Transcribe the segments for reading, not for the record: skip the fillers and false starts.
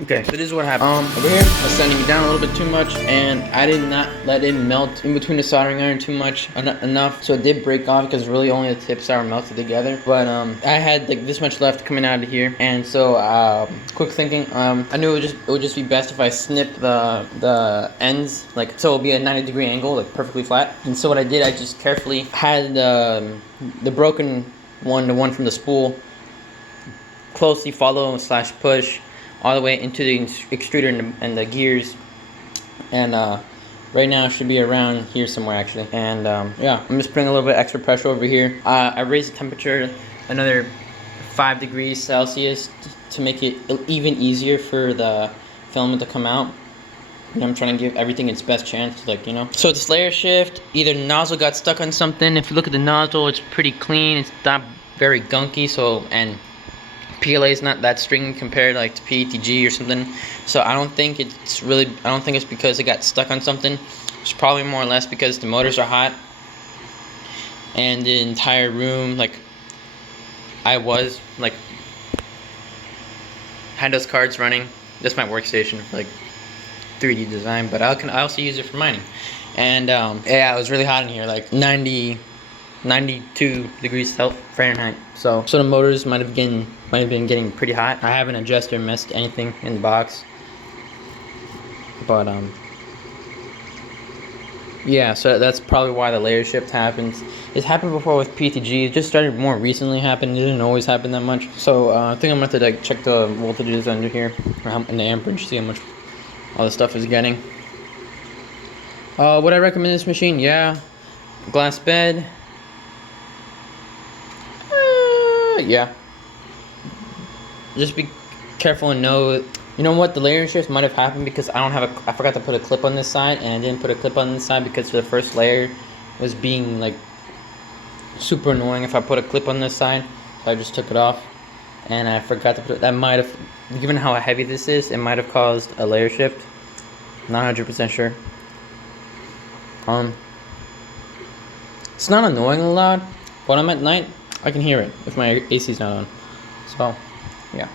Okay, so this is what happened. Over here, I was sanding it down a little bit too much, and I did not let it melt in between the soldering iron too much enough, so it did break off because really only the tips are melted together. But I had like this much left coming out of here, and so quick thinking, I knew it would just be best if I snip the ends, like so it'll be a 90-degree angle, like perfectly flat. And so what I did, I just carefully had the broken one, the one from the spool, closely follow / push all the way into the extruder and the gears, and right now it should be around here somewhere actually. And yeah, I'm just putting a little bit extra pressure over here. I raised the temperature another 5 degrees Celsius to make it even easier for the filament to come out. And I'm trying to give everything its best chance, like, you know. So this layer shift, either the nozzle got stuck on something. If you look at the nozzle, it's pretty clean, it's not very gunky, so, and PLA is not that stringy compared like to PETG or something, so I don't think it's because it got stuck on something. It's probably more or less because the motors are hot and the entire room, like I was like had those cards running. This is my workstation for like 3D design, but I also use it for mining. And yeah, it was really hot in here, like 92 degrees Fahrenheit. So the motors might have been getting pretty hot. I haven't adjusted or messed anything in the box, but yeah. So that's probably why the layer shift happens. It's happened before with PTG. It just started more recently happening. It didn't always happen that much. So I think I'm gonna have to like check the voltages under here and the amperage, see how much all this stuff is getting. Would I recommend this machine? Yeah. Glass bed. Yeah. Just be careful and know. You know what? The layer shift might have happened because I forgot to put a clip on this side, and I didn't put a clip on this side because the first layer was being like super annoying if I put a clip on this side. So I just took it off, and I forgot to put it. That might have, given how heavy this is, it might have caused a layer shift. Not 100% sure. It's not annoying loud, but I'm at night. I can hear it if my AC's not on. So, yeah.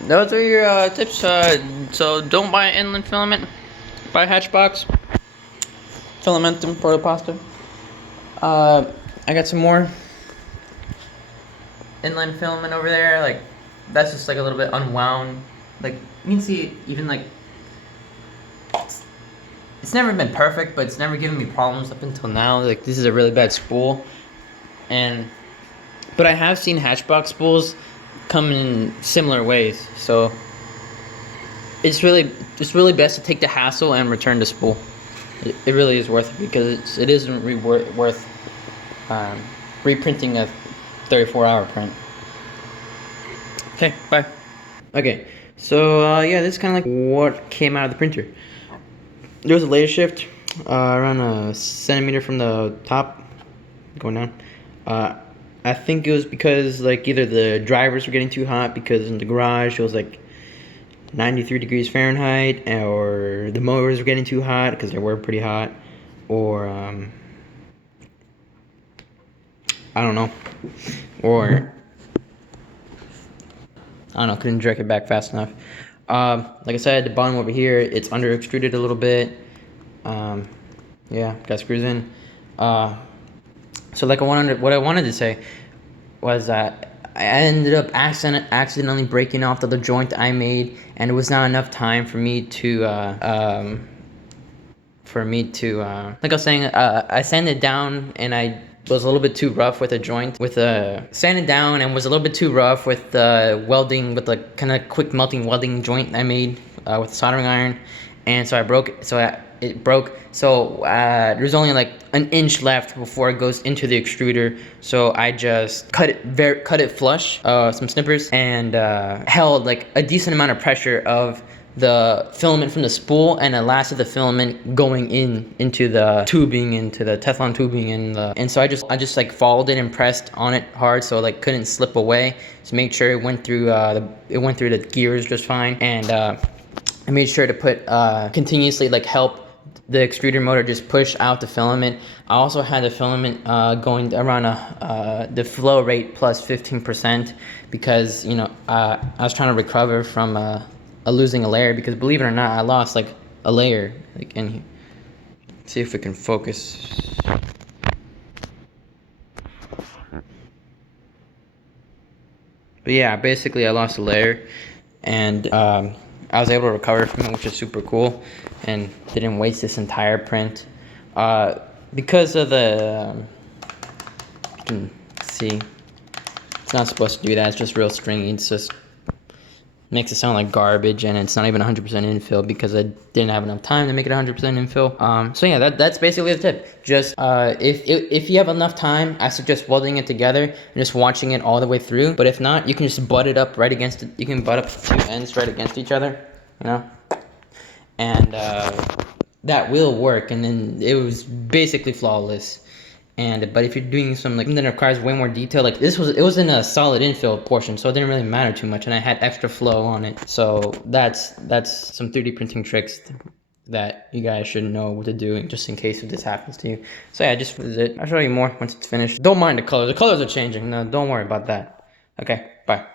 Those are your tips. So don't buy inland filament. Buy Hatchbox. Filamentum for the pasta. I got some more inland filament over there. Like, that's just like a little bit unwound. Like, you can see it even like, it's never been perfect, but it's never given me problems up until now. Like, this is a really bad spool. But I have seen Hatchbox spools come in similar ways, so it's really best to take the hassle and return the spool. It really is worth it because it isn't worth reprinting a 34-hour print. Okay, bye. Okay, so yeah, this is kind of like what came out of the printer. There was a layer shift around a centimeter from the top going down. I think it was because like either the drivers were getting too hot because in the garage it was like 93 degrees Fahrenheit, or the motors were getting too hot because they were pretty hot, or I don't know, or I don't know, couldn't direct it back fast enough. Like I said, the bottom over here, it's under extruded a little bit. Yeah, got screws in. So like what I wanted to say was that I ended up accidentally breaking off the joint I made, and it was not enough time for me to like I was saying, I sanded down, and I was a little bit too rough with a joint, sanded down and was a little bit too rough with the welding, with the kind of quick melting welding joint I made with the soldering iron, and so it broke. So there's only like an inch left before it goes into the extruder. So I just cut it flush, some snippers, and held like a decent amount of pressure of the filament from the spool, and it lasted the filament going into the tubing, into the Teflon tubing, and so I just like followed it and pressed on it hard so like couldn't slip away. So make sure it went through the gears just fine, and I made sure to put continuously like help the extruder motor just push out the filament. I also had the filament going around the flow rate plus 15% because, you know, I was trying to recover from losing a layer, because believe it or not, I lost like a layer, like in here. See if we can focus. But yeah, basically I lost a layer, and I was able to recover from it, which is super cool, and didn't waste this entire print. Because of the, you can see, it's not supposed to do that, it's just real stringy, it's just makes it sound like garbage, and it's not even 100% infill because I didn't have enough time to make it 100% infill. So yeah, that's basically the tip. Just if you have enough time, I suggest welding it together and just watching it all the way through. But if not, you can just butt it up right against it. You can butt up two ends right against each other, you know, and that will work. And then it was basically flawless. But if you're doing something like that requires way more detail, like it was in a solid infill portion, so it didn't really matter too much, and I had extra flow on it. So that's some 3D printing tricks that you guys should know what to do, just in case if this happens to you. So yeah, just this is it. I'll show you more once it's finished. Don't mind the colors. The colors are changing. No, don't worry about that. Okay, bye.